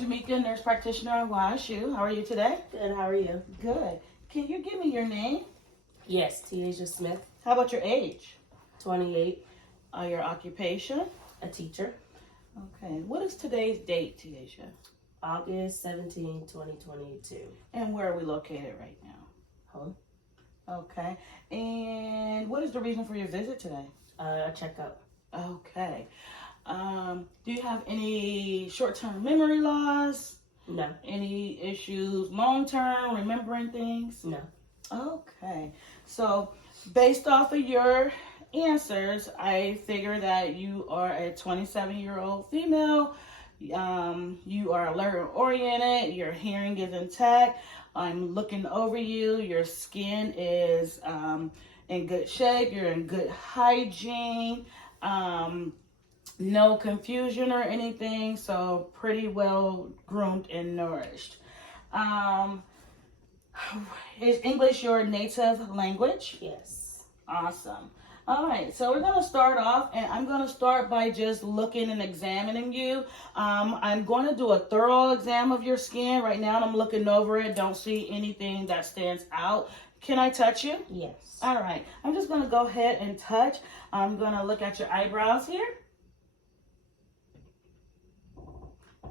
Jamaica, nurse practitioner at WashU. How are you today? Good, how are you? Good. Can you give me your name? Yes, Tiaja Smith, How about your age? 28, Your occupation? a teacher. Okay. What is today's date, Tiaja? August 17, 2022. And where are we located right now? Home. Okay. And what is the reason for your visit today? A checkup. Okay. Do you have any short-term memory loss? No. Any issues long-term, remembering things? No. Okay. So based off of your answers, I figure that you are a 27-year-old female. You are alert and oriented. Your hearing is intact. I'm looking over you. Your skin is in good shape. You're in good hygiene. No confusion or anything. So pretty well groomed and nourished. Is English your native language? Yes. Awesome. All right, so we're going to start off, and I'm going to start by just looking and examining you. I'm going to do a thorough exam of your skin. Right now, I'm looking over it. Don't see anything that stands out. Can I touch you? Yes. All right, I'm just going to go ahead and touch. I'm going to look at your eyebrows here.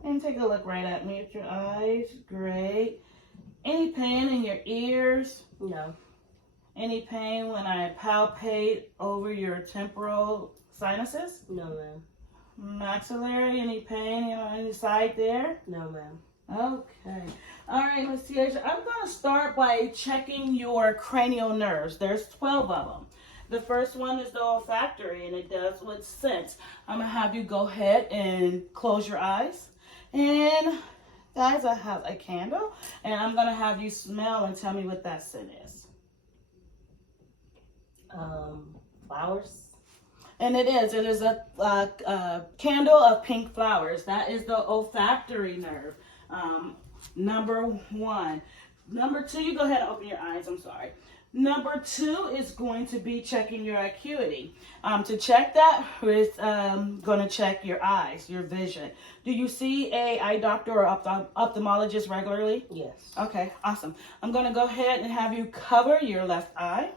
And take a look right at me at your eyes. Great. Any pain in your ears? No. Any pain when I palpate over your temporal sinuses? No, ma'am. Maxillary, any pain on the side there? No, ma'am. Okay. All right, Ms. Tiaja, I'm going to start by checking your cranial nerves. There's 12 of them. The first one is the olfactory, and it does with scents. I'm going to have you go ahead and close your eyes. And guys, I have a candle, and I'm going to have you smell and tell me what that scent is. Flowers. And it is a candle of pink flowers. That is the olfactory nerve. Number one. Number two, you go ahead and open your eyes. I'm sorry. Number two is going to be checking your acuity. To check that, we're going to check your eyes, your vision. Do you see a eye doctor or ophthalmologist regularly? Yes. Okay, awesome. I'm going to go ahead and have you cover your left eye.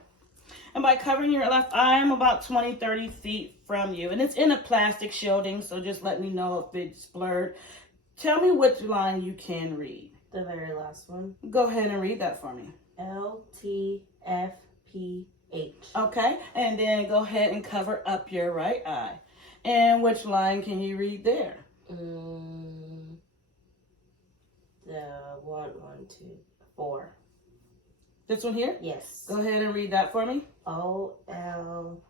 And by covering your left eye, I'm about 20, 30 feet from you. And it's in a plastic shielding, so just let me know if it's blurred. Tell me which line you can read. The very last one. Go ahead and read that for me. LTFPH. Okay, and then go ahead and cover up your right eye. And which line can you read there? The 1, 2, 4. This one here? Yes. Go ahead and read that for me. OLGF.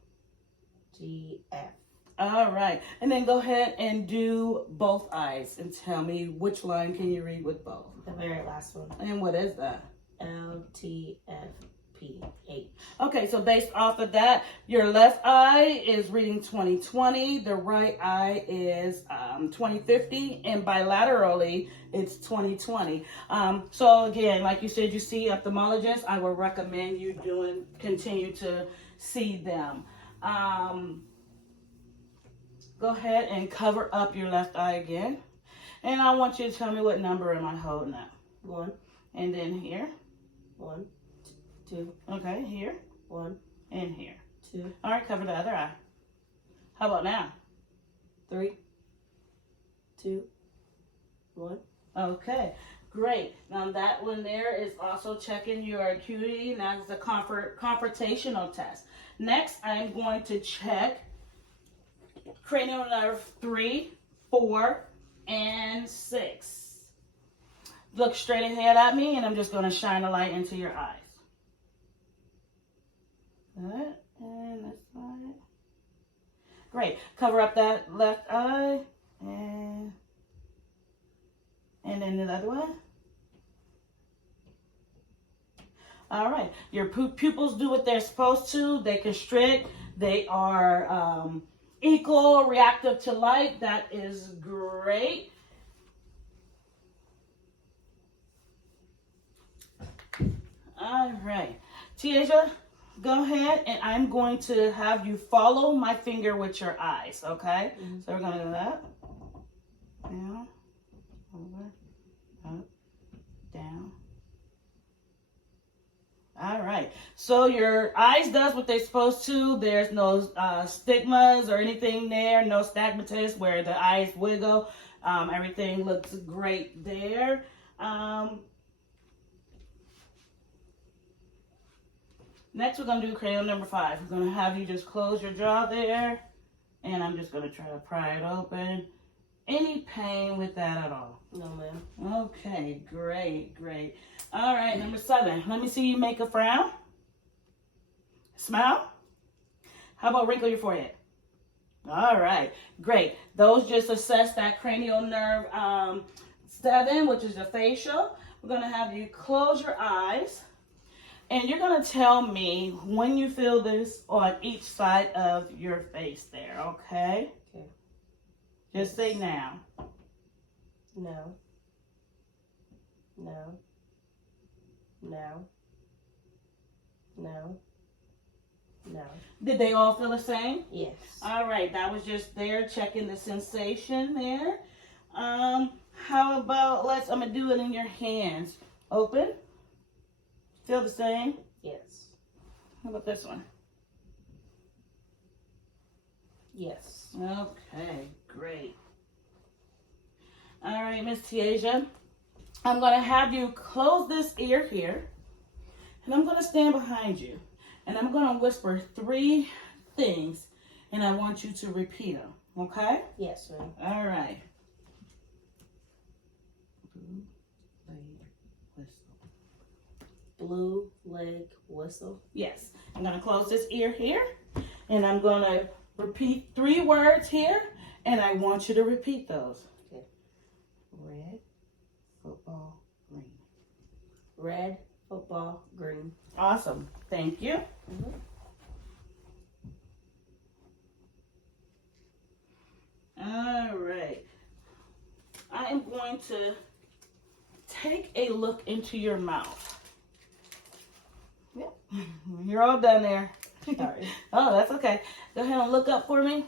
All right. And then go ahead and do both eyes and tell me which line can you read with both. The very last one. And what is that? LTFPH. Okay, so based off of that, your left eye is reading 20/20, the right eye is 20/50, and bilaterally it's 20/20. So again, like you said, you see ophthalmologists, I would recommend you continue to see them. Go ahead and cover up your left eye again. And I want you to tell me what number am I holding at. 1. And then here. 1, 2. Okay, here. 1. And here. 2. All right, cover the other eye. How about now? 3, 2, 1. Okay, great. Now that one there is also checking your acuity. Now it's a confrontational test. Next, I'm going to check cranial nerve 3, 4, and 6. Look straight ahead at me, and I'm just going to shine a light into your eyes. Good. And this side. Great. Cover up that left eye. And then the other one. All right. Your pupils do what they're supposed to. They constrict. They are equal, reactive to light. That is great. All right. Tiaja, go ahead, and I'm going to have you follow my finger with your eyes, okay? So we're going to do that. Down, over, right. So your eyes does what they're supposed to. There's no stigmas or anything there. No stigmatis where the eyes wiggle. Everything looks great there. Next, we're going to do crayon number 5. We're going to have you just close your jaw there. And I'm just going to try to pry it open. Any pain with that at all? No, ma'am. Okay, great, great. All right, number 7. Let me see you make a frown. Smile. How about wrinkle your forehead? All right, great. Those just assess that cranial nerve 7, which is the facial. We're going to have you close your eyes. And you're going to tell me when you feel this on each side of your face there, okay? Okay. Just say now. No. No. No. No. No. Did they all feel the same? Yes. All right, that was just there checking the sensation there. How about, I'm going to do it in your hands. Open. Feel the same? Yes. How about this one? Yes. Okay, great. All right, Miss Tiaja, I'm going to have you close this ear here, and I'm going to stand behind you, and I'm going to whisper 3 things, and I want you to repeat them, okay? Yes, ma'am. All right. Blue leg whistle. Yes, I'm going to close this ear here, and I'm going to repeat 3 words here, and I want you to repeat those. Okay. Red, football, green. Red, football, green. Awesome. Thank you. Mm-hmm. All right. I am going to take a look into your mouth. Yep. You're all done there. Sorry. Oh, that's okay. Go ahead and look up for me.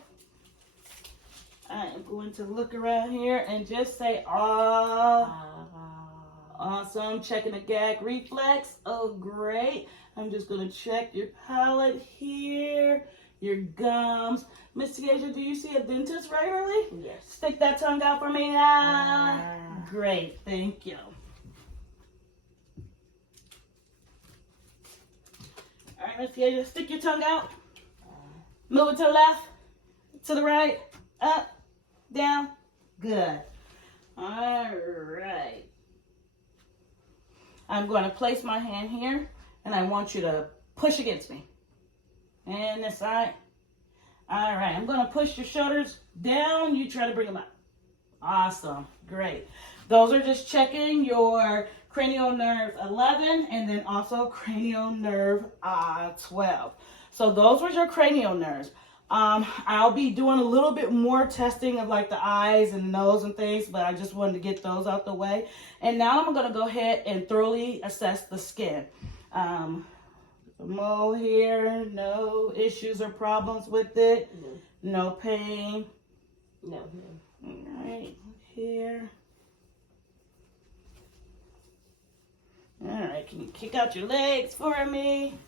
I am going to look around here and just say, ah. Awesome. Checking the gag reflex. Oh, great. I'm just going to check your palate here, your gums. Miss Tiaja, do you see a dentist regularly? Yes. Stick that tongue out for me. Great. Thank you. All right, Miss Tiaja, stick your tongue out. Move it to the left, to the right, up, down. Good. All right. I'm going to place my hand here, and I want you to push against me. And this side. All right. I'm going to push your shoulders down. You try to bring them up. Awesome. Great. Those are just checking your cranial nerve 11 and then also cranial nerve 12. So those were your cranial nerves. I'll be doing a little bit more testing of like the eyes and nose and things, but I just wanted to get those out the way. And now I'm going to go ahead and thoroughly assess the skin. The mole here, no issues or problems with it. No pain. No. All right, here. All right, can you kick out your legs for me?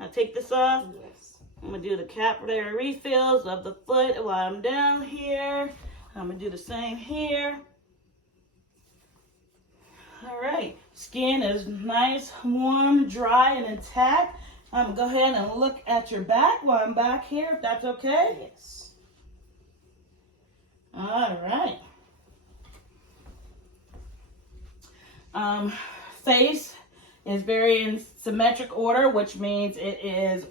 I'll take this off. Yes. I'm going to do the capillary refills of the foot while I'm down here. I'm going to do the same here. All right, skin is nice, warm, dry, and intact. I'm going to go ahead and look at your back while I'm back here, if that's okay. Yes. All right. Face is very in symmetric order, which means it is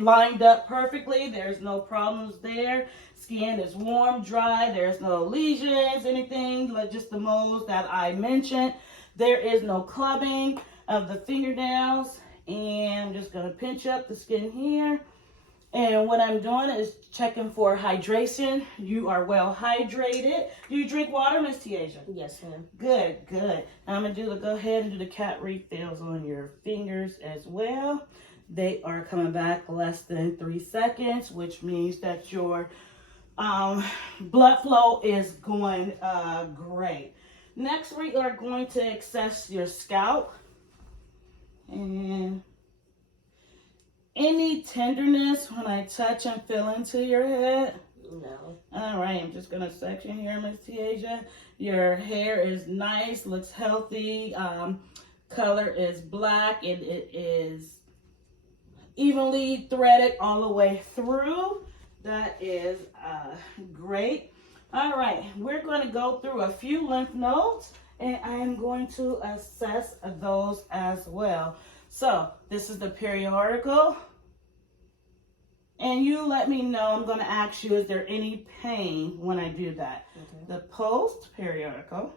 lined up perfectly. There's no problems there. Skin is warm, dry. There's no lesions, anything, like just the moles that I mentioned. There is no clubbing of the fingernails. And I'm just going to pinch up the skin here. And what I'm doing is checking for hydration. You are well hydrated. Do you drink water, Miss Tiaja? Yes, ma'am. Good, good. Now I'm going to go ahead and do the cat refills on your fingers as well. They are coming back less than 3 seconds, which means that your blood flow is going great. Next, we are going to access your scalp. And Any tenderness when I touch and feel into your head? No. All right, I'm just gonna section here, Miss Tiaja. Your hair is nice, looks healthy. Color is black, and it is evenly threaded all the way through. That is great. All right, we're going to go through a few lymph nodes, and I am going to assess those as well. So this is the periodical, and you let me know. I'm going to ask you, is there any pain when I do that? Okay. The post periodical.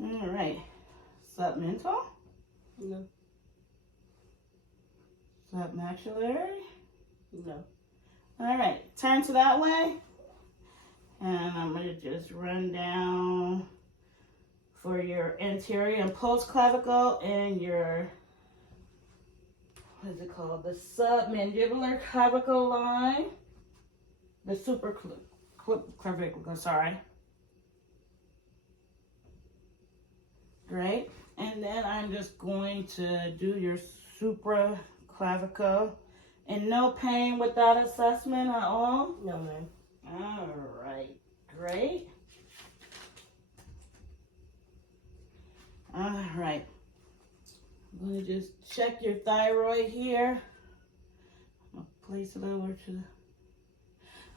All right, submental, No. submaxillary. No. All right, turn to that way. And I'm going to just run down for your anterior and post clavicle and your, what is it called? The submandibular clavicle line. The clavicle, sorry. Great. And then I'm just going to do your supraclavicle. And no pain with that assessment at all? No, ma'am. All right, great. All right, I'm going to just check your thyroid here. I'm going to place it over to,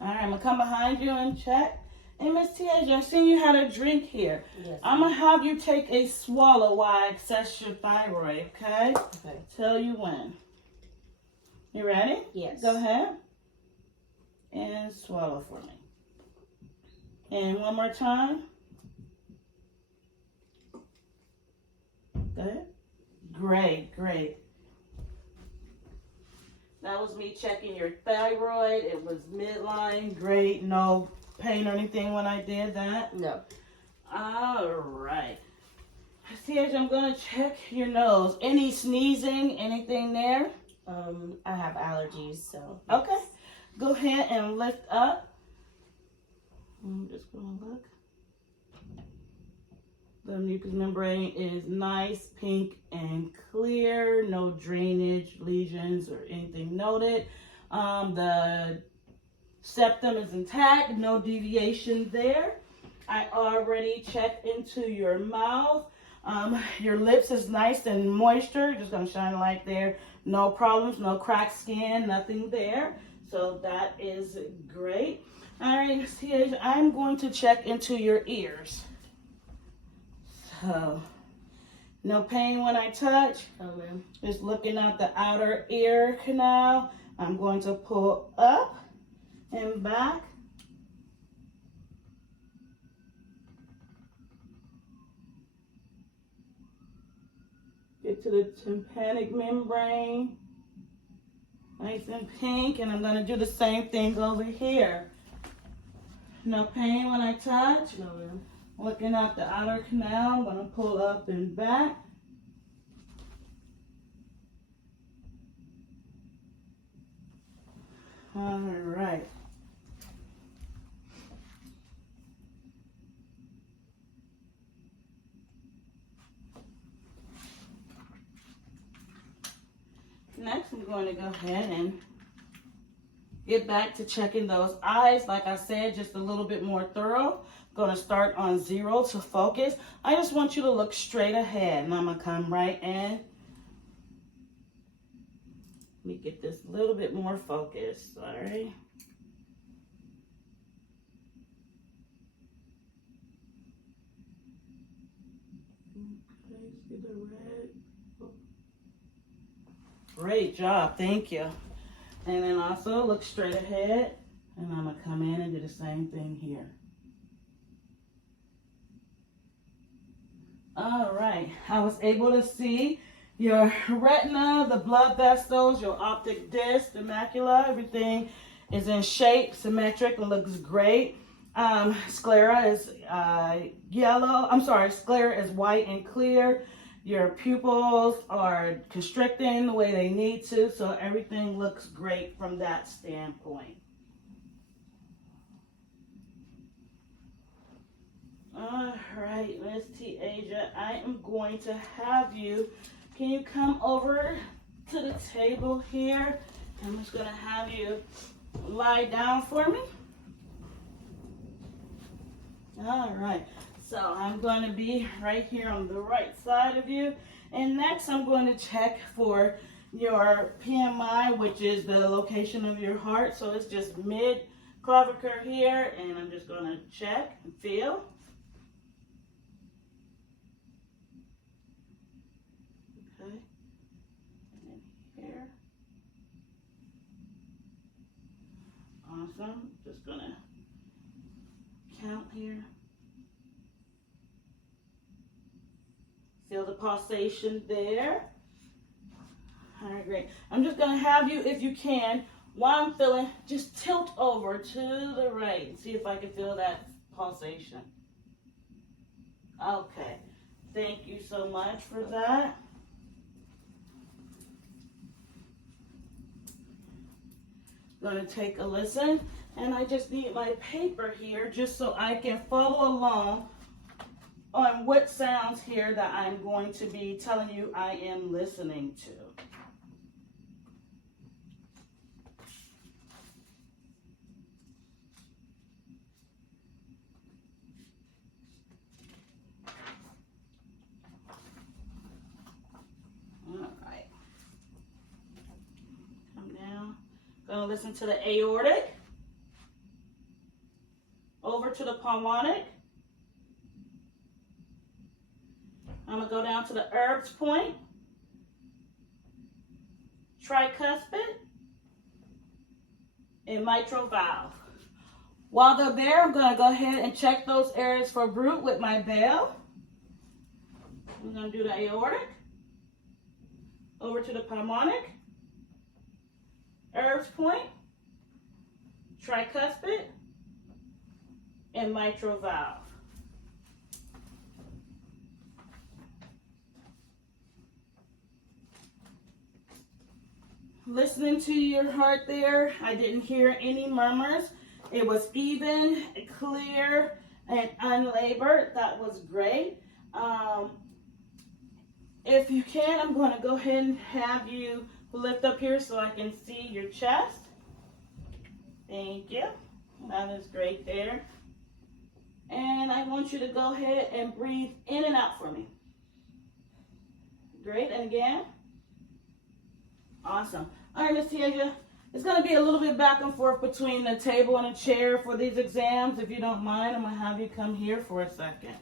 all right, I'm going to come behind you and check. And Miss Tiaja, I've seen you had a drink here. Yes. I'm going to have you take a swallow while I assess your thyroid, okay? Okay. Tell you when. You ready? Yes. Go ahead. And swallow for me. And one more time. Good. Great, great. That was me checking your thyroid. It was midline. Great. No pain or anything when I did that. No. All right. Tiaja, I'm going to check your nose. Any sneezing? Anything there? I have allergies, so. Okay. Go ahead and lift up. I'm just going to look. The mucous membrane is nice, pink, and clear. No drainage, lesions, or anything noted. The septum is intact. No deviation there. I already checked into your mouth. Your lips is nice and moisture. Just going to shine a light there. No problems, no cracked skin, nothing there. So that is great. All right, Tiaja, I'm going to check into your ears. So, no pain when I touch. Oh, ma'am. Just looking at the outer ear canal. I'm going to pull up and back. Get to the tympanic membrane. Nice and pink. And I'm going to do the same thing over here. No pain when I touch. No, ma'am. Looking at the outer canal. I'm going to pull up and back. All right. Next, I'm going to go ahead and get back to checking those eyes. Like I said, just a little bit more thorough. Going to start on 0 to focus. I just want you to look straight ahead. And I'm going to come right in. Let me get this a little bit more focused. All right. Okay, see the red? Great job. Thank you. And then also look straight ahead. And I'm going to come in and do the same thing here. All right. I was able to see your retina, the blood vessels, your optic disc, the macula, everything is in shape, symmetric, and looks great. Sclera is sclera is white and clear. Your pupils are constricting the way they need to, so everything looks great from that standpoint. All right, Miss Tiaja, I am going to have you, can you come over to the table here. I'm just gonna have you lie down for me. All right, so I'm going to be right here on the right side of you. And next I'm going to check for your PMI, which is the location of your heart. So it's just mid clavicle here, and I'm just going to check and feel. Okay, and then here. Awesome, just going to count here. Feel the pulsation there. All right, great. I'm just going to have you, if you can, while I'm feeling, just tilt over to the right and see if I can feel that pulsation. Okay. Thank you so much for that. Going to take a listen, and I just need my paper here just so I can follow along on what sounds here that I'm going to be telling you I am listening to. All right. Come down. Gonna listen to the aortic. Over to the pulmonic. I'm going to go down to the Erb's point, tricuspid, and mitral valve. While they're there, I'm going to go ahead and check those areas for Brute with my bell. I'm going to do the aortic, over to the pulmonic, Erb's point, tricuspid, and mitral valve. Listening to your heart there, I didn't hear any murmurs. It was even, clear, and unlabored. That was great. If you can, I'm going to go ahead and have you lift up here so I can see your chest. Thank you. That is great there. And I want you to go ahead and breathe in and out for me. Great, and again. Awesome. All right, Miss Tiaja, it's going to be a little bit back and forth between the table and a chair for these exams. If you don't mind, I'm going to have you come here for a second.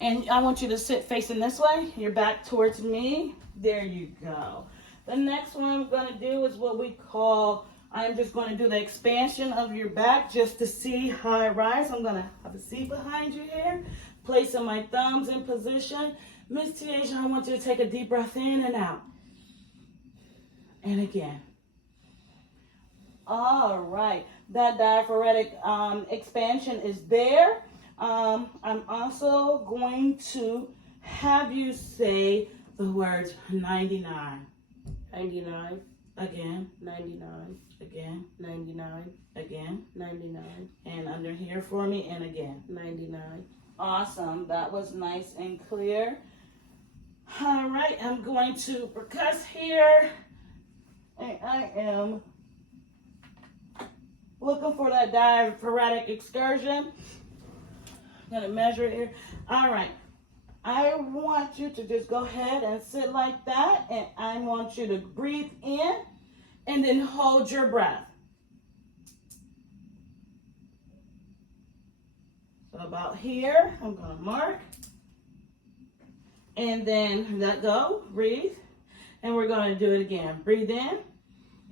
And I want you to sit facing this way, your back towards me. There you go. The next one I'm going to do is what we call, I'm just going to do the expansion of your back just to see how I rise. I'm going to have a seat behind you here, placing my thumbs in position. Miss Tiaja, I want you to take a deep breath in and out. And again. All right. That diaphoretic expansion is there. I'm also going to have you say the words 99. 99. Again. 99. Again. 99. Again. 99. And under here for me, and again. 99. Awesome. That was nice and clear. All right. I'm going to percuss here. And I am looking for that diaphoretic excursion. I'm going to measure it here. All right. I want you to just go ahead and sit like that, and I want you to breathe in and then hold your breath. So about here, I'm going to mark. And then let go, breathe. And we're going to do it again. Breathe in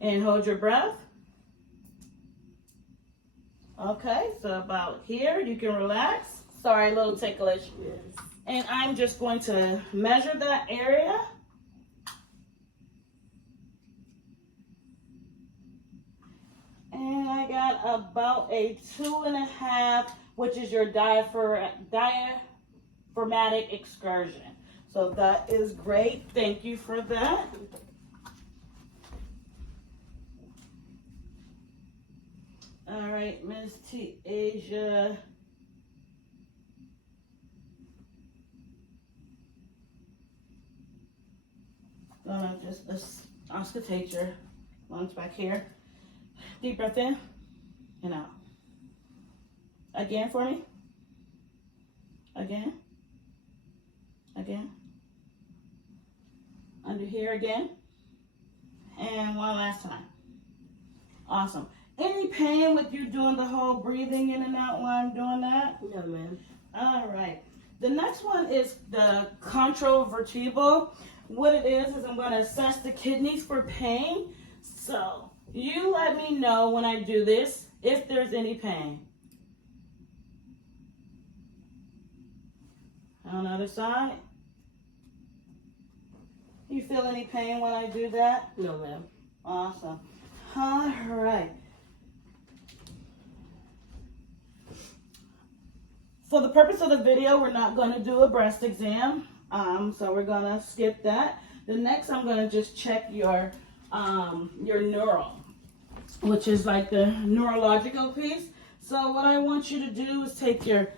and hold your breath. Okay, so about here, you can relax. Sorry, a little ticklish. Yes. And I'm just going to measure that area. And I got about a 2.5, which is your diaphragmatic excursion. So that is great. Thank you for that. All right, Miss Tiaja. let's auscultate your lungs back here. Deep breath in and out. Again for me. Again. Again. Under here again. And one last time. Awesome. Any pain with you doing the whole breathing in and out while I'm doing that? No, ma'am. All right. The next one is the controvertebral. What it is I'm going to assess the kidneys for pain. So you let me know when I do this if there's any pain. On the other side. You feel any pain when I do that? No, ma'am. Awesome. All right. For the purpose of the video, we're not going to do a breast exam. So we're going to skip that. The next, I'm going to just check your neural, which is like the neurological piece. So what I want you to do is take your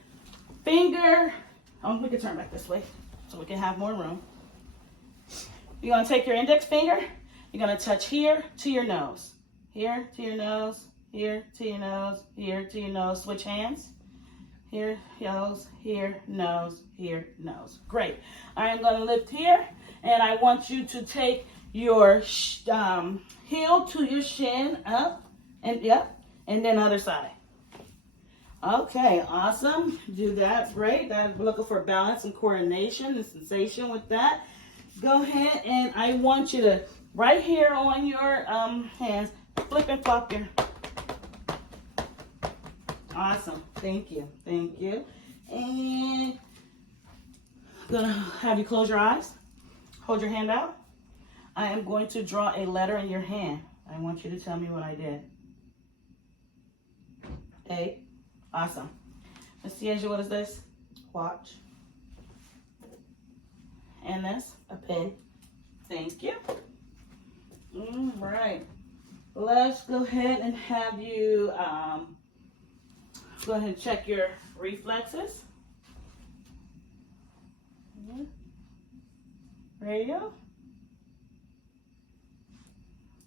finger. Oh, we can turn back this way so we can have more room. You're going to take your index finger. You're going to touch here to your nose. Here to your nose. Here to your nose. Here to your nose. Switch hands. Here, nose, here, nose, here, nose. Great. I'm going to lift here, and I want you to take your heel to your shin, up, and yep, and then other side. Okay, awesome. Do that. Great. We're looking for balance and coordination and sensation with that. Go ahead, and I want you to, right here on your hands, flip and flop your. Awesome. Thank you. Thank you. And I'm going to have you close your eyes. Hold your hand out. I am going to draw a letter in your hand. I want you to tell me what I did. A. Awesome. Miss Tiaja, what is this? Watch. And this? A pen. Thank you. All right. Let's go ahead and have you go ahead and check your reflexes. Radio.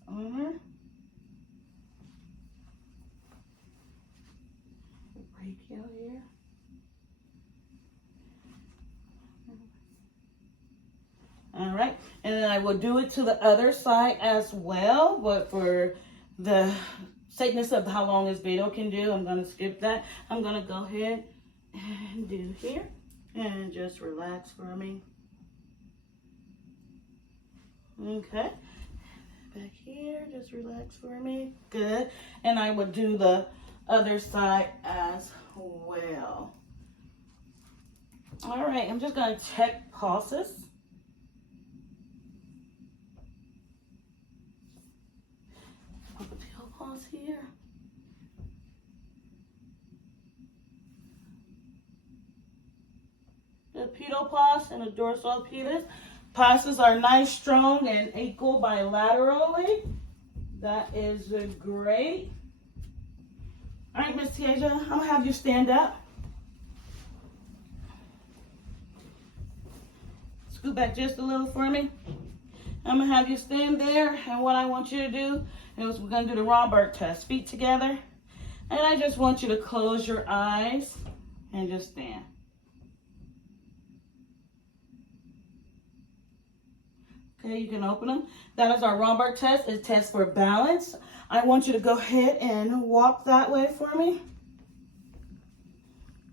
Owner. Brachial here. All right, and then I will do it to the other side as well, but for the sakeness of how long this video can do, I'm going to skip that. I'm going to go ahead and do here and just relax for me. Okay, back here, just relax for me. Good, and I will do the other side as well. All right, I'm just going to check pulses. Pulse here. The pedal pulse and the dorsal pedis. Pulses are nice, strong, and equal bilaterally. That is great. All right, Miss Tiaja, I'm gonna have you stand up. Scoot back just a little for me. I'm gonna have you stand there, and what I want you to do is we're gonna do the Romberg test. Feet together, and I just want you to close your eyes and just stand. Okay, you can open them. That is our Romberg test. It's a test for balance. I want you to go ahead and walk that way for me.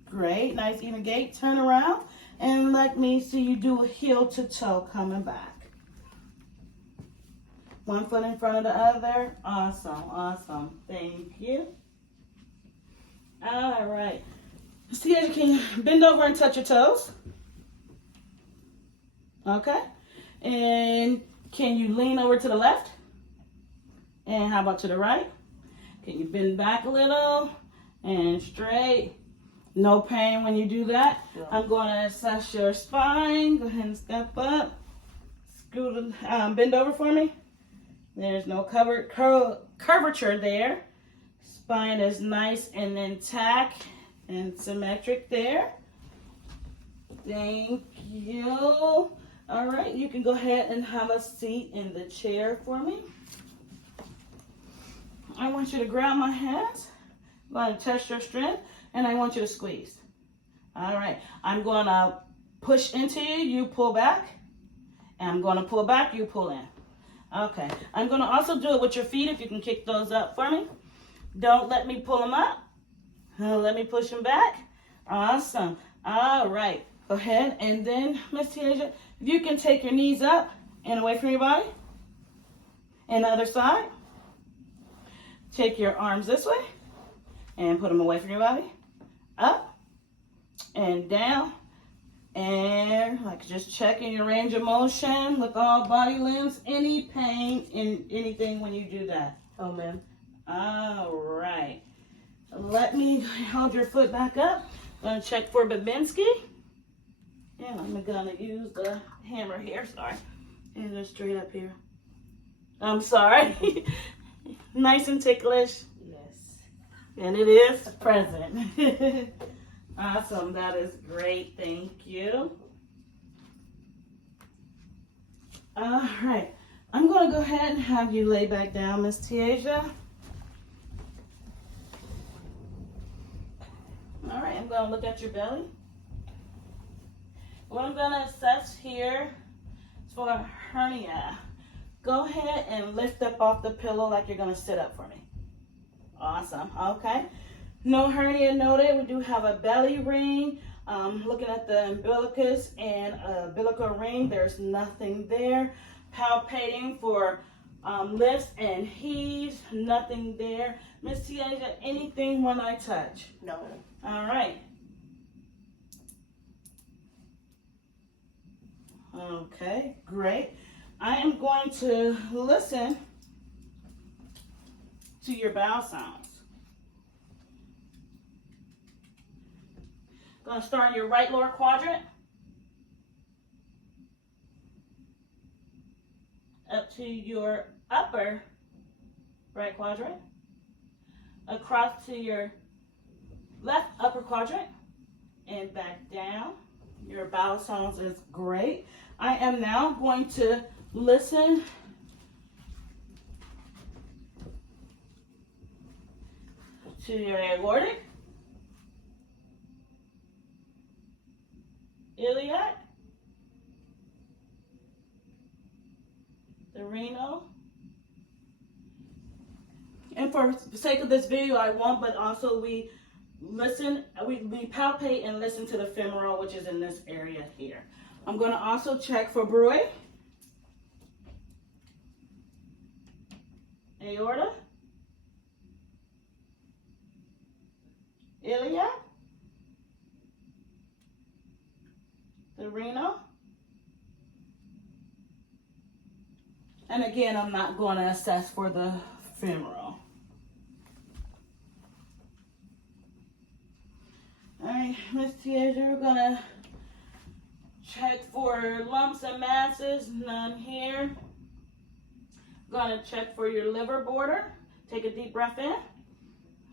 Great, nice even gait. Turn around and let me see you do a heel to toe coming back. One foot in front of the other. Awesome, awesome. Thank you. All right. See if you can bend over and touch your toes. Okay. And can you lean over to the left? And how about to the right? Can you bend back a little and straight? No pain when you do that. No. I'm going to assess your spine. Go ahead and step up. Scoot, bend over for me. There's no curvature there. Spine is nice and intact and symmetric there. Thank you. All right, you can go ahead and have a seat in the chair for me. I want you to grab my hands. I'm going to test your strength, and I want you to squeeze. All right, I'm going to push into you, you pull back, and I'm going to pull back, you pull in. Okay, I'm going to also do it with your feet if you can kick those up for me. Don't let me pull them up. Let me push them back. Awesome. All right, go ahead, and then, Miss Tiaja, if you can take your knees up and away from your body. And the other side. Take your arms this way and put them away from your body. Up and down. And like just checking your range of motion with all body limbs. Any pain in anything when you do that? Oh, ma'am. All right. Let me hold your foot back up. Gonna check for Babinski. And I'm gonna use the hammer here, sorry. And just straight up here. I'm sorry. Nice and ticklish. Yes. And it is present. Awesome, that is great, thank you. All right, I'm gonna go ahead and have you lay back down, Miss Tiaja. All right, I'm gonna look at your belly. What I'm gonna assess here is for a hernia. Go ahead and lift up off the pillow like you're gonna sit up for me. Awesome, okay. No hernia noted. We do have a belly ring. Looking at the umbilicus and umbilical ring, there's nothing there. Palpating for lifts and heaves, nothing there. Miss Tiaja, anything when I touch? No. All right. Okay, great. I am going to listen to your bowel sounds. Going to start in your right lower quadrant. Up to your upper right quadrant. Across to your left upper quadrant. And back down. Your bowel sounds is great. I am now going to listen to your aortic, iliac, the renal, and for the sake of this video, I won't, but also we palpate and listen to the femoral, which is in this area here. I'm going to also check for Breuer, aorta, iliac, the renal, and again, I'm not going to assess for the femoral. All right, Miss Tiaja, we're gonna check for lumps and masses, none here. Gonna check for your liver border. Take a deep breath in,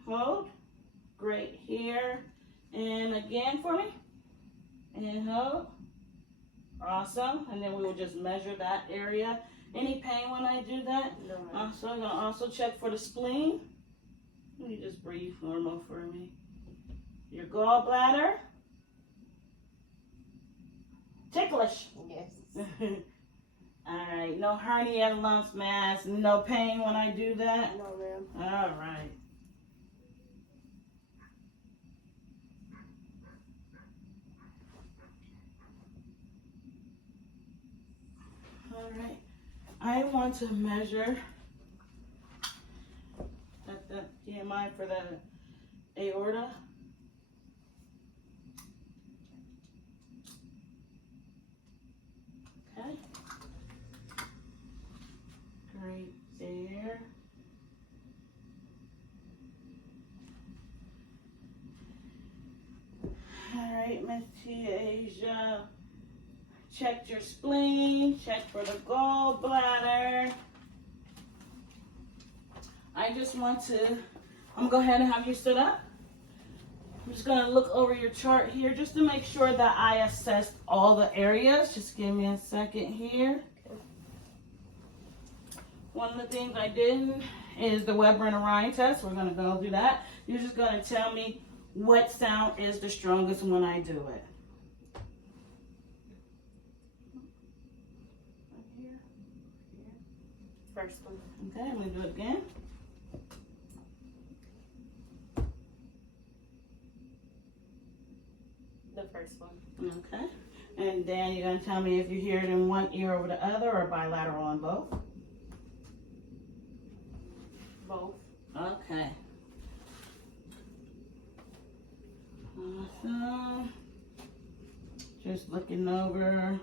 hold, great, here, and again for me, and hold, awesome, and then we will just measure that area. Any pain when I do that? No. Also, I'm gonna also check for the spleen. Let me just breathe normal for me. Your gallbladder. Ticklish. Yes. All right. No hernia, lumps, mass. No pain when I do that. No, ma'am. All right. All right. I want to measure the BMI for the aorta. Okay. Great there. All right, Miss Tiaja. Check your spleen. Check for the gallbladder. I just want to, I'm going to go ahead and have you sit up. I'm just gonna look over your chart here just to make sure that I assessed all the areas. Just give me a second here. One of the things I did is the Weber and Orion test. We're gonna go do that. You're just gonna tell me what sound is the strongest when I do it. First one. Okay, I'm gonna do it again. The first one. Okay. And then you're gonna tell me if you hear it in one ear over the other or bilateral on both. Both. Okay. Awesome. Just looking over.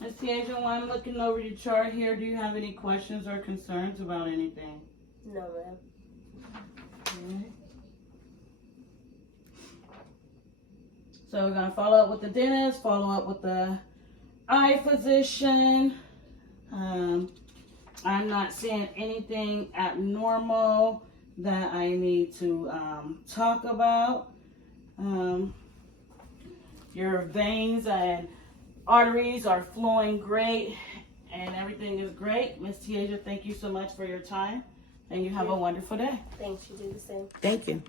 Ms. Tiaja, while I'm looking over your chart here, do you have any questions or concerns about anything? No, ma'am. Okay. So we're gonna follow up with the dentist, follow up with the eye physician. I'm not seeing anything abnormal that I need to talk about. Your veins and arteries are flowing great and everything is great. Ms. Tiaja, thank you so much for your time and you have a wonderful day. Thanks, you do the same. Thank you.